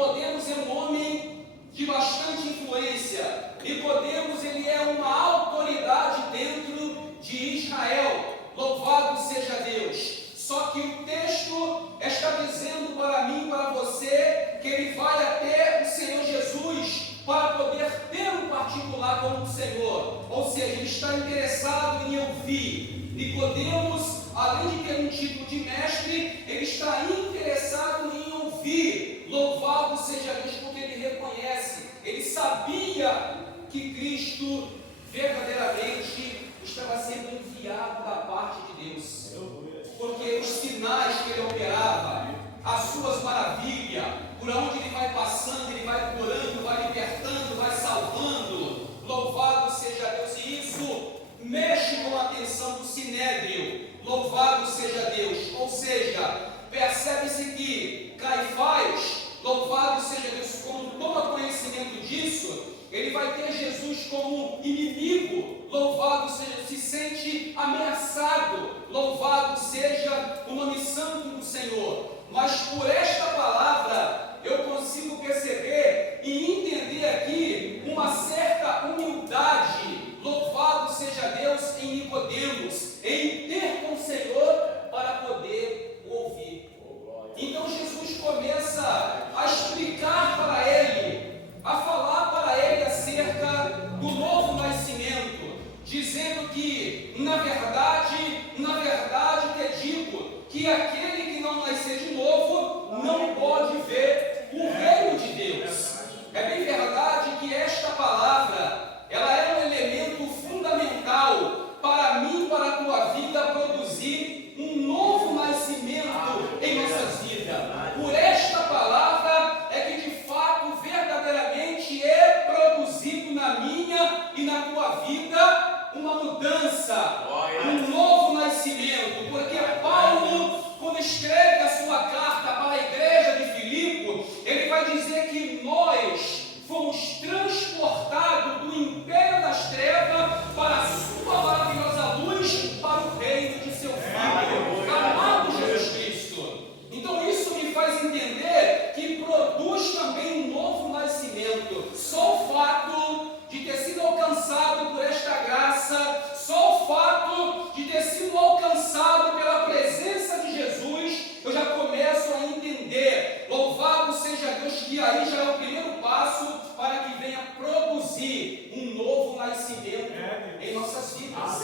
Nicodemos é um homem de bastante influência. Nicodemos, ele é uma autoridade dentro de Israel. Louvado seja Deus. Só que o texto está dizendo para mim e para você que ele vai até o Senhor Jesus para poder ter um particular com o Senhor. Ou seja, ele está interessado em ouvir. Nicodemos, além de ter um título de mestre, ele está interessado em ouvir. Louvado seja Deus, porque ele reconhece, ele sabia que Cristo verdadeiramente estava sendo enviado da parte de Deus. Porque os sinais que ele operava, as suas maravilhas, por onde ele vai passando, ele vai curando, vai libertando, vai salvando. Louvado seja Deus. E isso mexe com a atenção do sinédrio. Louvado seja Deus. Ou seja, percebe-se que Caifás, louvado seja Deus, quando toma conhecimento disso, ele vai ter Jesus como inimigo. Louvado seja, se sente ameaçado. Louvado seja o nome santo do Senhor. Mas por esta palavra eu consigo perceber e entender aqui uma certa humildade. Louvado seja Deus em Nicodemos, em ter com o Senhor para poder ouvir. Então Jesus começa a explicar para ele, a falar para ele acerca do novo nascimento, dizendo que, na verdade te digo, que aquele que não nascer de novo, não pode ver o reino de Deus. É bem verdade que esta palavra, ela é um elemento fundamental para mim, para a tua vida, produzir um novo nascimento em nossas vidas. Por esta palavra é que de fato, verdadeiramente é produzido na minha e na tua vida uma mudança, um novo nascimento. Porque Paulo, quando escreve a sua carta para a igreja de Filipe, ele vai dizer que nós fomos transportados do império das trevas para a sua maravilhosa luz, para o reino de seu Filho, amado Jesus Cristo. Então isso me faz entender que produz também um novo nascimento. Só o fato de ter sido alcançado por esta graça, só o fato de ter sido alcançado pela presença de Jesus, eu já começo a entender. Louvado seja Deus, que aí já é o primeiro passo para que venha produzir um novo nascimento em nossas vidas.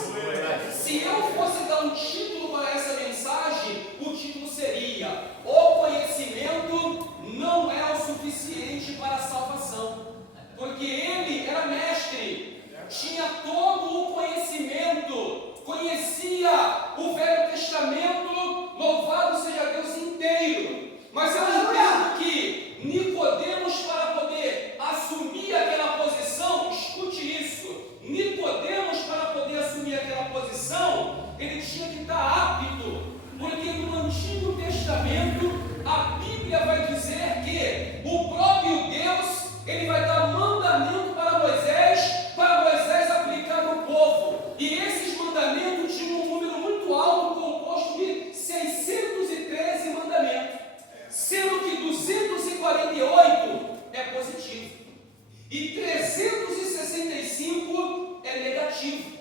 Se eu fosse dar um título para essa mensagem, o título seria: o conhecimento não é o suficiente para a salvação. Porque ele era mestre, tinha todo o conhecimento, conhecia o Velho Testamento, louvado seja Deus, inteiro. Mas eu entendo que Nicodemos, para poder assumir aquela posição, escute isso, Nicodemos, para poder assumir aquela posição, ele tinha que estar apto, porque no Antigo Testamento a Bíblia vai dizer que o próprio Deus, ele vai dar mandamento para Moisés aplicar no povo. E esses mandamentos tinham um número muito alto, composto de 613 mandamentos, sendo que 248 é positivo e 365 é negativo.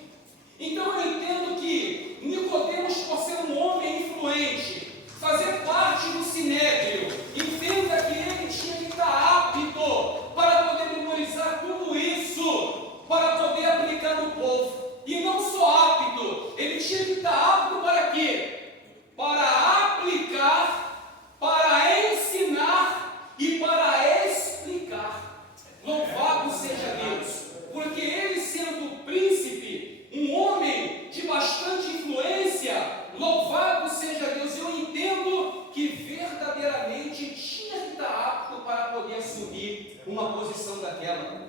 Então eu entendo que Nicodemos, por ser um homem influente, fazer parte do sinédrio, entenda que ele tinha que estar apto para poder memorizar tudo isso, para poder aplicar no povo. E não só apto, ele tinha que estar apto para quê? Para aplicar, para ensinar e para explicar. Louvado seja Deus, porque ele, sendo príncipe, um homem de bastante influência, louvado seja Deus, eu entendo que verdadeiramente tinha que estar apto para poder assumir uma posição daquela.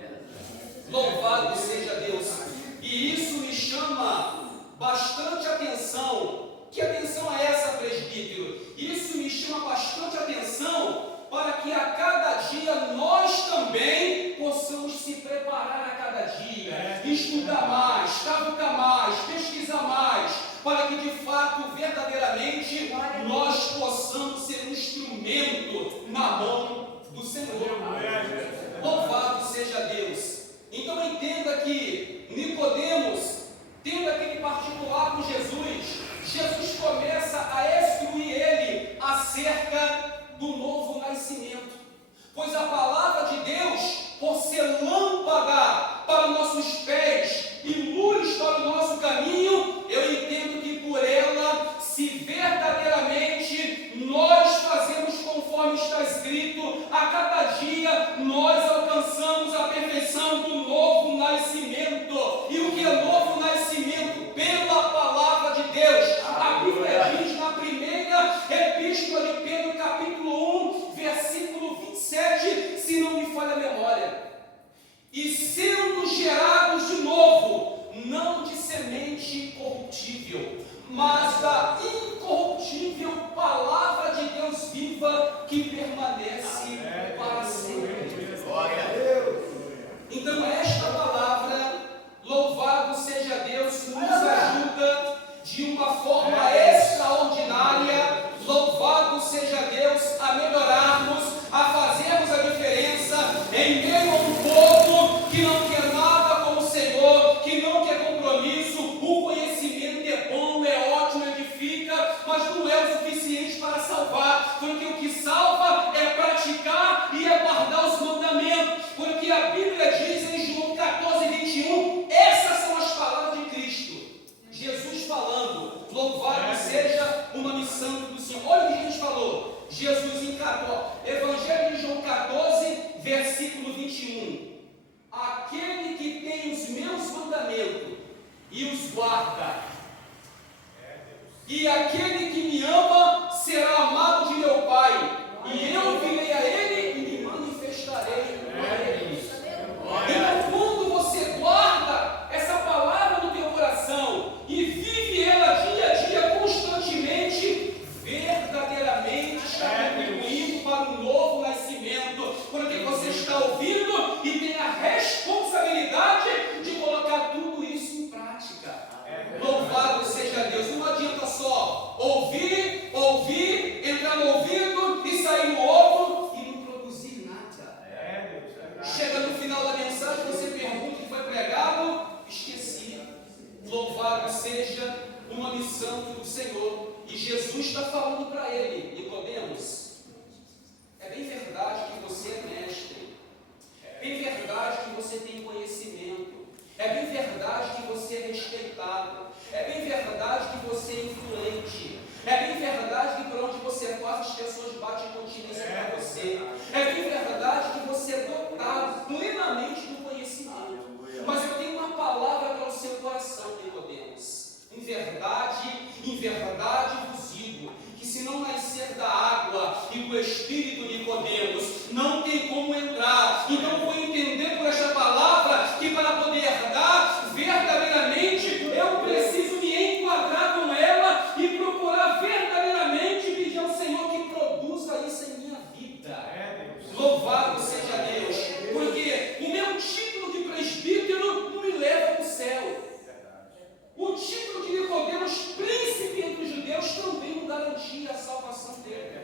Louvado seja Deus. E isso me chama bastante atenção. Que atenção é essa, presbítero? Isso me chama bastante atenção para que a cada dia nós também possamos se preparar a cada dia, estudar mais, cavucar mais, pesquisar mais, para que de fato, verdadeiramente, nós possamos ser um instrumento na mão do Senhor. Senhor. Louvado seja Deus. Então entenda que Nicodemos, tendo aquele particular com Jesus, Jesus começa a instruir ele acerca do novo nascimento. Pois a palavra de Deus, por ser lâmpada para nossos pés e luz para o nosso caminho, eu entendo que por ela, se verdadeiramente nós fazemos conforme está escrito, a cada dia nós alcançamos a perfeição do novo nascimento. E o que é novo nascimento? Pela palavra de Deus. A Bíblia diz na primeira epístola de Pedro, capítulo 1, versículo 27, se não me falha a memória: e sendo gerados de novo, não de semente corruptível, mas da incorruptível palavra de Deus viva, que permanece para sempre. Então esta palavra, louvado seja Deus, nos ajuda de uma forma extraordinária, louvado seja Deus, a melhorarmos, a fazermos a diferença em meio a um povo que não quer nada com o Senhor, que não quer compromisso. O conhecimento é bom, é ótimo, edifica, mas não é o suficiente para salvar, porque o que salva é praticar e é guardar os mandamentos, porque a Bíblia diz em João 14, 21, essas são as palavras de Cristo, Jesus falando, louvado seja o nome santo do Senhor. Olha o que Jesus falou, Jesus em 14, Evangelho de João 14, versículo 21, aquele que tem os meus mandamentos e os guarda, e aquele que me ama será amado de meu Pai, e eu virei a ele e me manifestarei a ele. Então, quando você guarda essa palavra no teu coração e vive ela dia a dia, constantemente, verdadeiramente está contribuindo para um novo nascimento, porque você está ouvindo e tem a responsabilidade de colocar tudo isso em prática. Louvado seja Deus. Não adianta só ouvir, entrar no ouvido e sair no outro e não produzir nada. Chega no final da mensagem, você pergunta o que foi pregado, esqueci. Louvado seja o nome santo do Senhor. E Jesus está falando para ele, Nicodemos, é bem verdade que você é mestre, é bem verdade que você tem conhecimento, é bem verdade que você é respeitado, é bem verdade que você é influente, é bem verdade que por onde você passa as pessoas batem continência para você, é bem verdade que você é dotado plenamente do conhecimento, mas eu tenho uma palavra para o seu coração, Nicodemos. Em verdade vos digo, que se não nascer da água e do Espírito, Nicodemos, não tem como entrar. Então vou entender por esta palavra que para poder herdar verdadeiramente, eu preciso me enquadrar com ela e procurar verdadeiramente pedir ao Senhor que produza isso em minha vida. Louvado seja Deus, porque o meu título de presbítero não me leva para o céu. O título de Nicodemos, príncipe entre os judeus, também não garantia a salvação dele.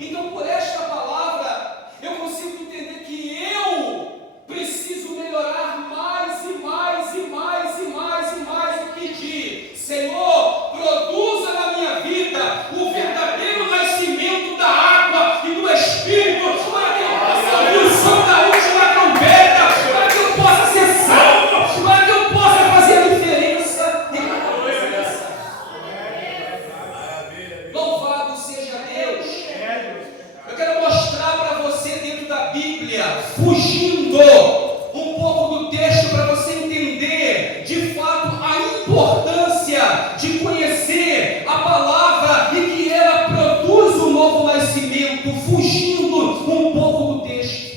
Então, por esta palavra, eu consigo entender que eu preciso melhorar mais e mais e mais e mais e mais e pedir: Senhor, produza na minha vida o verdadeiro nascimento da água e do Espírito, para que eu possa ouvir o som da última trombeta, para que eu possa ser salvo, para que eu possa fazer a diferença. Louvado seja Deus. Eu quero mostrar para você dentro da Bíblia, fugindo um pouco do texto, para você entender de fato a importância de conhecer a palavra e que ela produz um novo nascimento, fugindo um pouco do texto.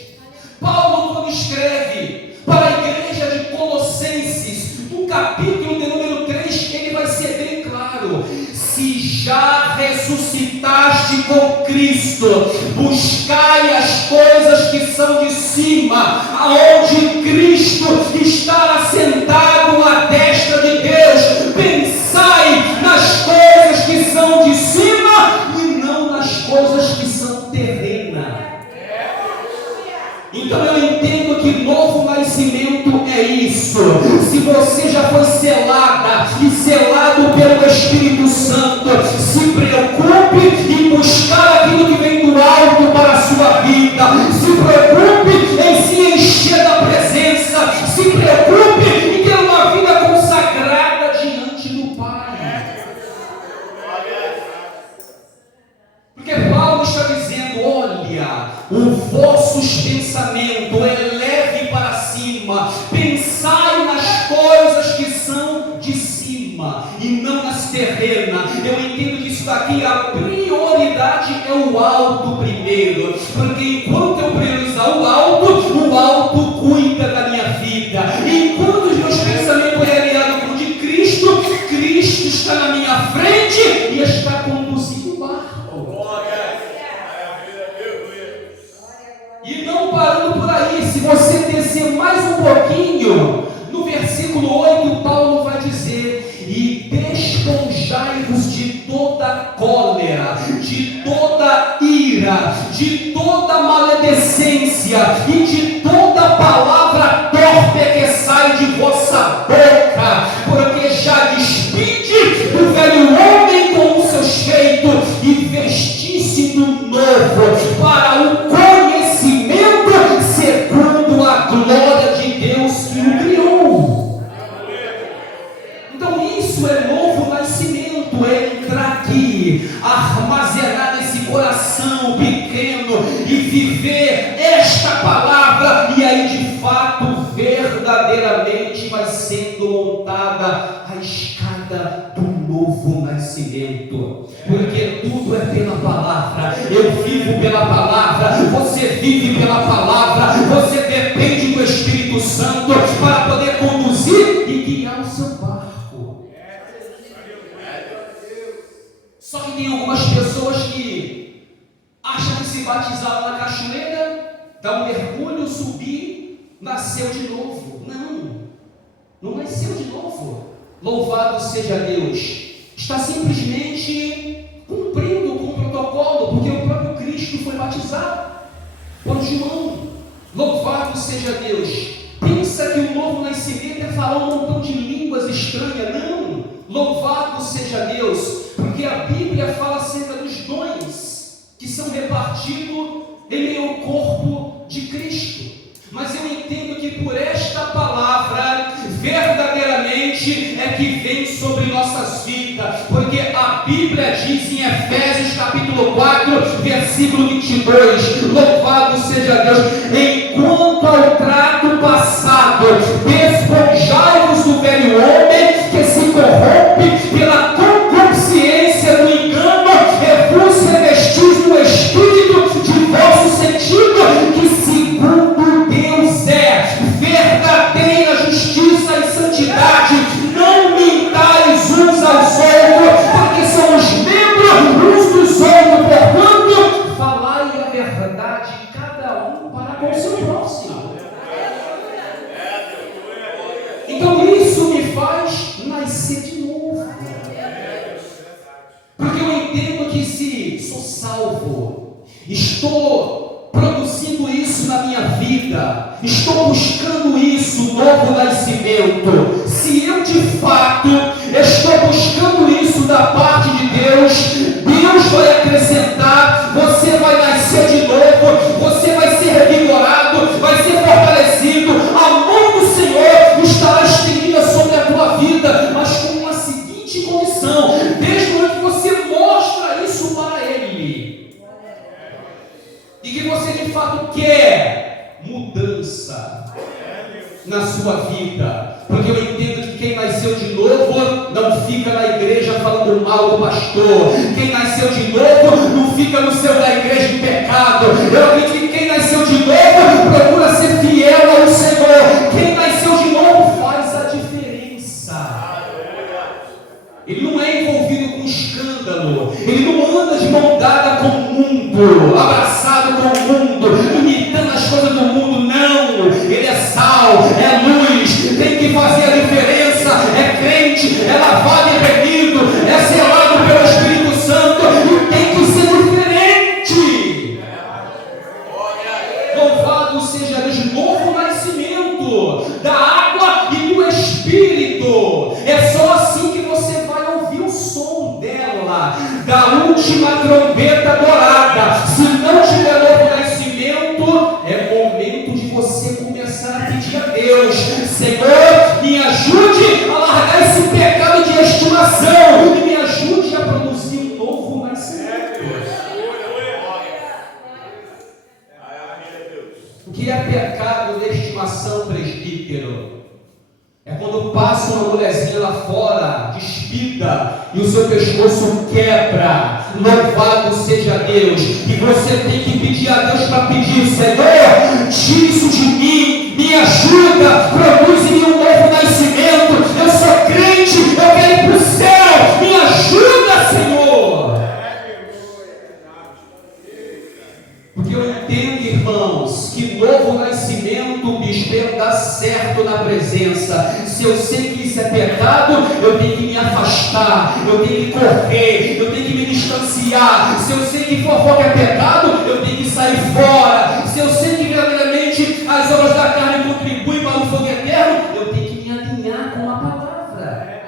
Paulo, quando escreve para a igreja de Colossenses, no capítulo de número 3, ele vai ser bem claro: se já ressuscitaste com Cristo, buscai as coisas que são de cima, aonde Cristo está assentado à destra de Deus. Pensai nas coisas que são de cima e não nas coisas que são terrenas. Então eu entendo que novo nascimento é isso. Se você já foi selada e selado pelo Espírito Santo, se preocupe em buscar aquilo que vem do alto para a sua vida. Se preocupe em se encher da presença. Se preocupe em ter uma vida consagrada diante do Pai. Porque Paulo está dizendo: olha, o vossos pensamentos eleve para cima, pensai nas coisas que são de cima e não nas terrenas. Eu entendo que isso daqui, a prioridade é o alto primeiro, porque enquanto eu priorizar o alto cuida da minha vida. Enquanto os meus pensamentos é alinhado com o de Cristo, Cristo está na minha frente e está conduzindo o barco. E não parando por aí, se você descer mais um pouquinho, no versículo 8, Paulo vai dizer: e despojai-vos de toda cólera, de toda ira, de toda maledicência e de toda palavra torpe que sai de vossa boca, porque já despide do velho homem com os seus feitos e vestisse do novo para o conhecimento segundo a glória de Deus que o criou. Então isso é novo nascimento, é entrar aqui, armazenar nesse coração pequeno e viver esta palavra, e aí de fato verdadeiramente vai sendo montada a escada do novo nascimento, porque tudo é pela palavra. Eu vivo pela palavra, você vive pela palavra, você depende do Espírito Santo para poder conduzir e guiar o seu barco. Só que tem algumas pessoas que acham que se batizaram na cachoeira, dar um mergulho, subir, nasceu de novo. Não nasceu de novo. Louvado seja Deus. Está simplesmente cumprindo com o protocolo, porque o próprio Cristo foi batizado por João. Louvado seja Deus. Pensa que o novo nascimento é falar um montão de línguas estranhas. Não. Louvado seja Deus, porque a Bíblia fala acerca dos dons que são repartidos em meio ao corpo de Cristo. Mas eu entendo que por esta palavra verdadeiramente é que vem sobre nossas vidas, porque a Bíblia diz em Efésios capítulo 4 versículo 22, louvado seja Deus: enquanto ao trato passado despojai-vos do velho homem que se corrompe pela concupiscência do engano, e vos revestis do Espírito de vosso sentido, que segundo Deus é verdadeira justiça e santidade. Não mintais uns aos outros, porque somos membros uns dos outros. Portanto, falai a verdade cada um para com o seu próximo. Então isso me faz nascer de novo, porque eu entendo que se sou salvo, estou produzindo isso na minha vida, estou buscando isso, novo nascimento. Se eu de fato estou buscando isso da parte de Deus, Deus vai acrescentar, você vai nascer de novo, você vai ser revigorado, vai ser fortalecido, a mão do Senhor estará estendida sobre a tua vida, mas com uma seguinte condição: desde o momento que você mostra isso para Ele, e que você de fato quer mudança na sua vida, porque eu entendo que quem nasceu de novo não fica na igreja falando mal do pastor, quem nasceu de novo não fica no céu da igreja em pecado. Eu acredito que quem nasceu de novo procura ser fiel ao Senhor, quem nasceu de novo faz a diferença. Ele não é envolvido com escândalo, ele não anda de mão dada com o mundo, abraçado com o mundo, imitando as coisas do mundo. Não, ele é sal, é luz, tem que fazer a diferença, é crente, é lavado e remido, é selado pelo Espírito Santo e tem que ser diferente. quando passa uma mulherzinha lá fora, despida, e o seu pescoço quebra, louvado seja Deus, e você tem que pedir a Deus para pedir: Senhor, tira isso de mim, me ajuda, produz-me um novo nascimento, eu sou crente, eu quero ir para o céu, me ajuda, Senhor. Porque eu entendo, irmãos, que novo nascimento, bispo, dá certo na presença. Se eu sei que isso é pecado, eu tenho que me afastar, eu tenho que correr, eu tenho que me distanciar. Se eu sei que fofoca é pecado, eu tenho que sair fora. Se eu sei que verdadeiramente as obras da carne contribuem para o fogo eterno, eu tenho que me alinhar com a palavra.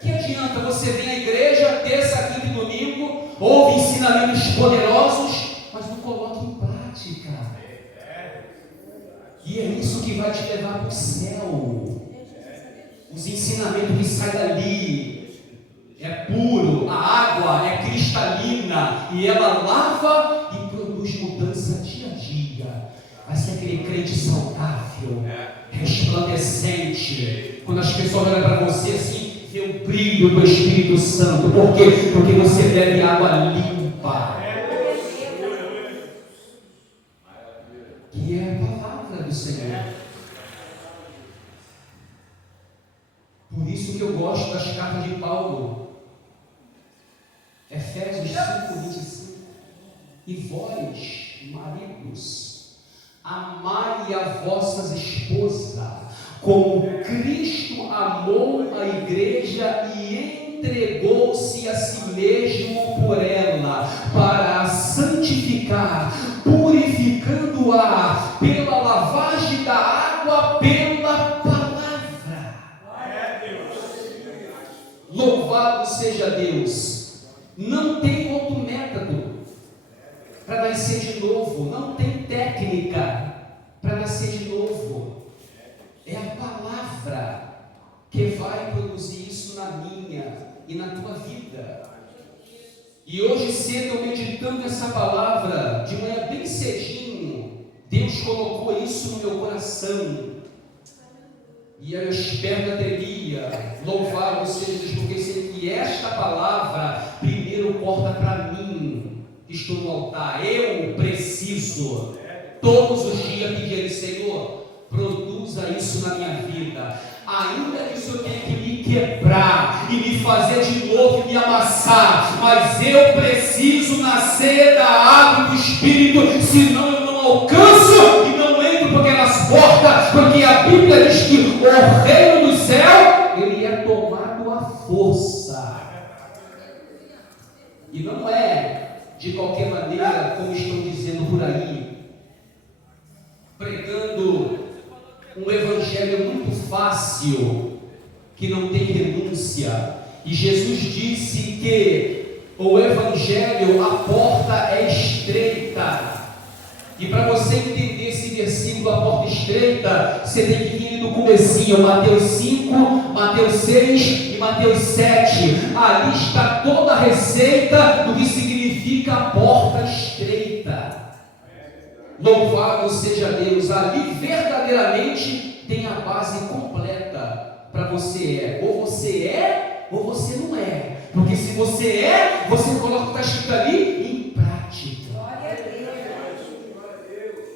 Que adianta você vir à igreja terça, quinta e domingo, ouve ensinamentos poderosos, mas não coloca em prática. E é isso que vai te levar para o céu. Os ensinamentos que saem dali é puro, a água é cristalina e ela lava e produz mudança dia a dia. Vai ser aquele crente saudável, resplandecente. Quando as pessoas olham para você assim, vê o brilho do Espírito Santo. Por quê? Porque você bebe água limpa, que é a palavra do Senhor. Por isso que eu gosto das cartas de Paulo. Efésios 5:25. E vós, maridos, amai a vossas esposas, como Cristo amou a igreja e entregou-se a si mesmo por ela, para a santificar, purificando-a pela lavagem da água, pela palavra. Louvado seja Deus. Não tem outro método para nascer de novo, não tem técnica para nascer de novo. É a palavra que vai produzir isso na minha e na tua vida. E hoje cedo, eu meditando essa palavra, de manhã bem cedinho, Deus colocou isso no meu coração. E eu espero da tremia, louvado seja Deus, porque sei que esta palavra primeiro corta para mim, que estou no altar. Eu preciso todos os dias pedir: Senhor, produza isso na minha vida, ainda que o Senhor tenha que me quebrar e me fazer de novo e me amassar, mas eu preciso nascer da água do Espírito, senão eu não alcanço e não entro por aquelas portas, porque a Bíblia diz que o reino do céu, ele é tomado à força, e não é de qualquer maneira, como estão dizendo por aí, pregando um evangelho muito fácil, que não tem renúncia. E Jesus disse que o evangelho, a porta é estreita. E para você entender esse versículo, a porta estreita, você tem que ir no comecinho, Mateus 5, Mateus 6 e Mateus 7. Ali está toda a receita do que significa a porta estreita. Louvado seja Deus. Ali verdadeiramente tem a base completa para você. Ou você é, ou você não é. Porque se você é, você coloca o que está escrito ali em prática.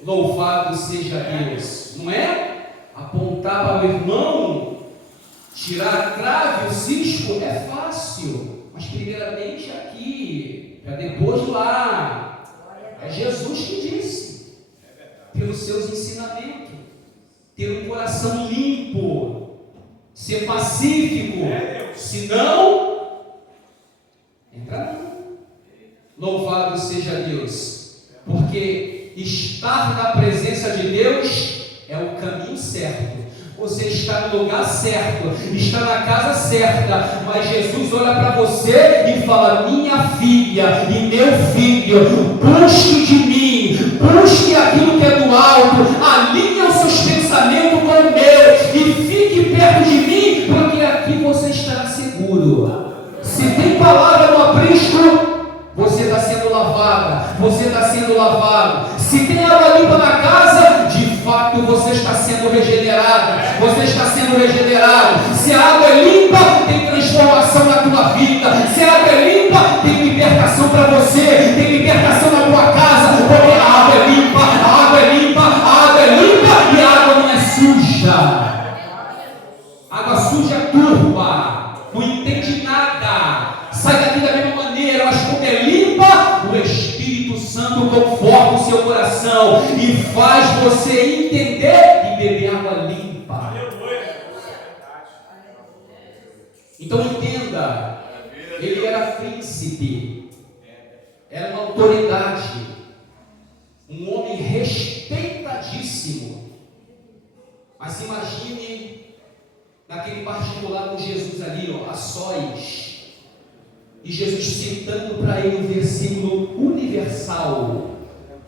Louvado seja Deus. Não é? Apontar para o irmão, tirar a trave, o cisco, é fácil. Mas primeiramente aqui, para depois lá. É Jesus que disse. Pelos seus ensinamentos, ter um coração limpo, ser pacífico, senão, entra não. Louvado seja Deus, porque estar na presença de Deus é o caminho certo. Você está no lugar certo, está na casa certa, mas Jesus olha para você e fala: minha filha e meu filho, busque de mim, busque aquilo que é do alto, alinhe os seus pensamentos com o meu e fique perto de mim, porque aqui você estará seguro. Se tem palavra no aprisco, você está sendo lavada, você está sendo lavado. Se tem água limpa na casa, de fato você está sendo regenerado. Você está sendo regenerado. Se a água é limpa, tem transformação na tua vida. Se a água é limpa, tem libertação para você. Tem libertação na tua casa. Porque a água é limpa, a água é limpa, a água é limpa e a água não é suja. Água suja é turva, não entende nada, sai daqui da mesma maneira, mas como é limpa, o Espírito Santo conforta o seu coração e faz você entender e beber água limpa. Então entenda, ele era príncipe, era uma autoridade, um homem respeitadíssimo, mas imagine naquele particular com Jesus ali, a sós, e Jesus citando para ele o versículo universal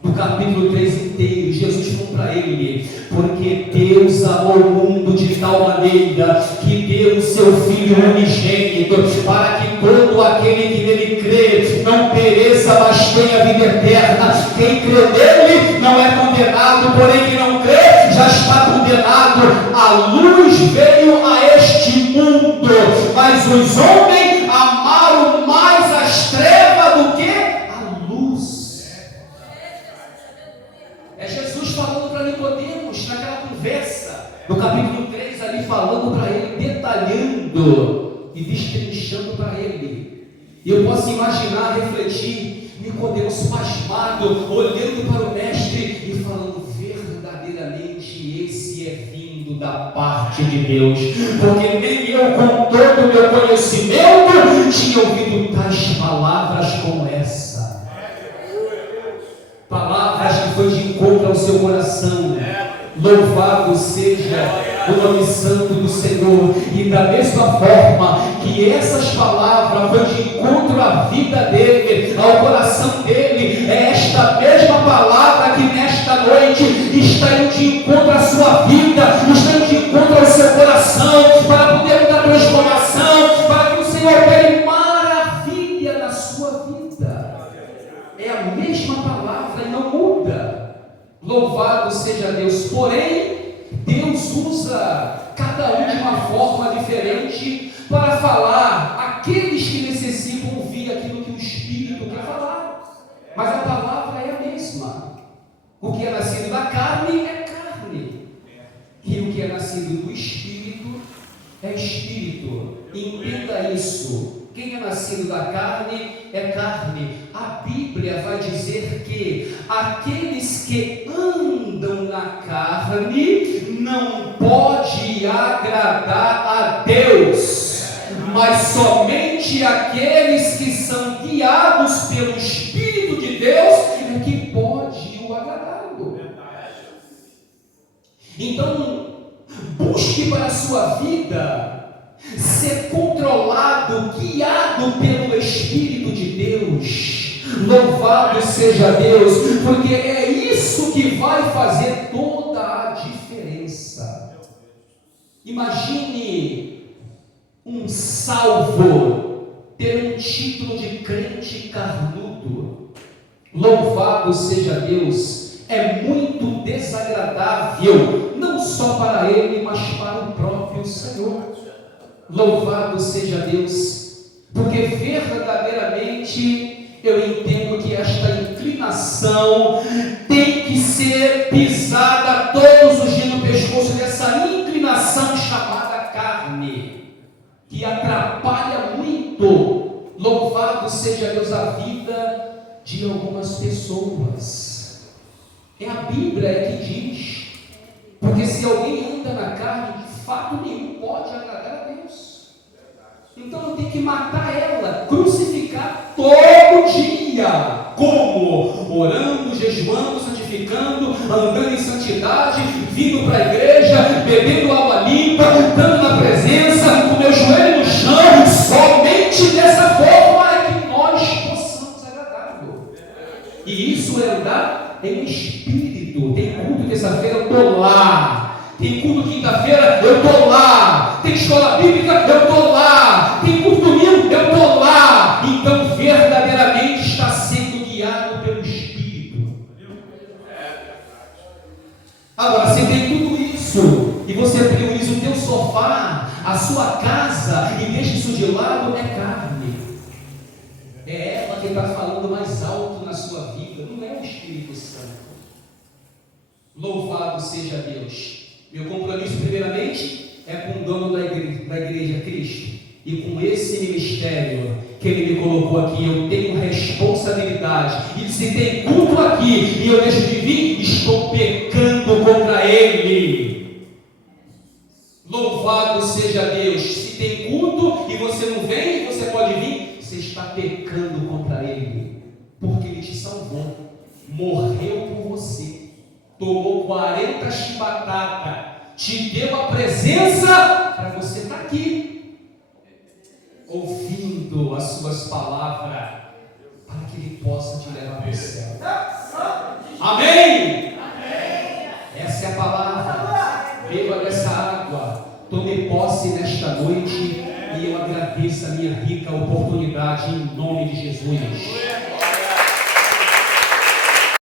do capítulo 3 inteiro. Jesus falou para ele: porque Deus amou o mundo de tal maneira que deu o seu Filho unigênito, para que todo aquele que nele crê não pereça, mas tenha vida eterna. Quem crê nele não é condenado, porém quem não crê já está condenado. A luz veio a este mundo, mas os homens amaram mais as trevas do que a luz. É Jesus falando para Nicodemos naquela conversa, no capítulo 3 ali, falando para ele, detalhando e destrinchando para ele. E eu posso imaginar, refletir, Nicodemos pasmado, olhando para o mestre e falando: verdadeiramente esse é vindo da parte de Deus, porque nem eu, com todo o meu conhecimento, tinha ouvido tais palavras como essa. Palavras que foi de encontro ao seu coração. Louvado seja o nome santo do Senhor. E da mesma forma que essas palavras foi de encontro à vida dele, ao coração dele, é esta mesma palavra que nesta noite está indo de encontro à sua vida, está indo de encontro ao seu coração, para poder dar transformação, para que o Senhor opere maravilha na sua vida. É a mesma palavra e não muda. Louvado seja Deus. Porém, Deus usa cada um de uma forma diferente para falar aqueles que necessitam ouvir aquilo que o Espírito quer falar. Mas a palavra é a mesma. O que é nascido da carne é carne, e o que é nascido do Espírito é Espírito. Entenda isso. Quem é nascido da carne é carne. A Bíblia vai dizer que aqueles que andam na carne não pode agradar a Deus, mas somente aqueles que são guiados pelo Espírito de Deus é que pode o agradá-lo. Então, busque para a sua vida ser controlado, guiado pelo Espírito de Deus. Louvado seja Deus, porque é isso que vai fazer toda a diferença. Imagine um salvo ter um título de crente carnudo. Louvado seja Deus. É muito desagradável, não só para ele, mas para o próprio Senhor. Louvado seja Deus, porque verdadeiramente eu entendo que esta inclinação tem que ser pisada todos os dias no pescoço dessa inclinação chamada carne, que atrapalha muito, louvado seja Deus, a vida de algumas pessoas. É a Bíblia que diz, porque se alguém anda na carne, de fato nenhum pode agradar a Deus. Então eu tenho que matar ela, crucificar todo dia. Como? Orando, jejuando, santificando, andando em santidade, vindo para a igreja, bebendo água limpa, estando na presença, com meu joelho no chão. Somente dessa forma é que nós possamos agradá-lo. E isso é andar em espírito. Tem culto terça-feira, eu estou lá. Tem culto quinta-feira, eu estou lá. Tem escola bíblica, eu estou lá. Tem culto domingo, eu estou lá. Então, verdadeiramente está sendo guiado pelo Espírito. Agora, se sua casa, e deixe isso de lado, é carne. É ela que está falando mais alto na sua vida, não é o Espírito Santo. Louvado seja Deus. Meu compromisso, primeiramente, é com o dono da igreja Cristo, e com esse ministério que Ele me colocou aqui. Eu tenho responsabilidade, e se tem culto aqui e eu deixo de vir, estou pecando contra Ele. Louvado seja Deus. Se tem culto e você não vem, você pode vir, você está pecando contra Ele, porque Ele te salvou, morreu por você, tomou 40 chibatadas, te deu a presença para você estar aqui, ouvindo as suas palavras, para que Ele possa te levar para o céu. Amém? Essa é a palavra. Beba dessa água, tome posse nesta noite, e eu agradeço a minha rica oportunidade em nome de Jesus.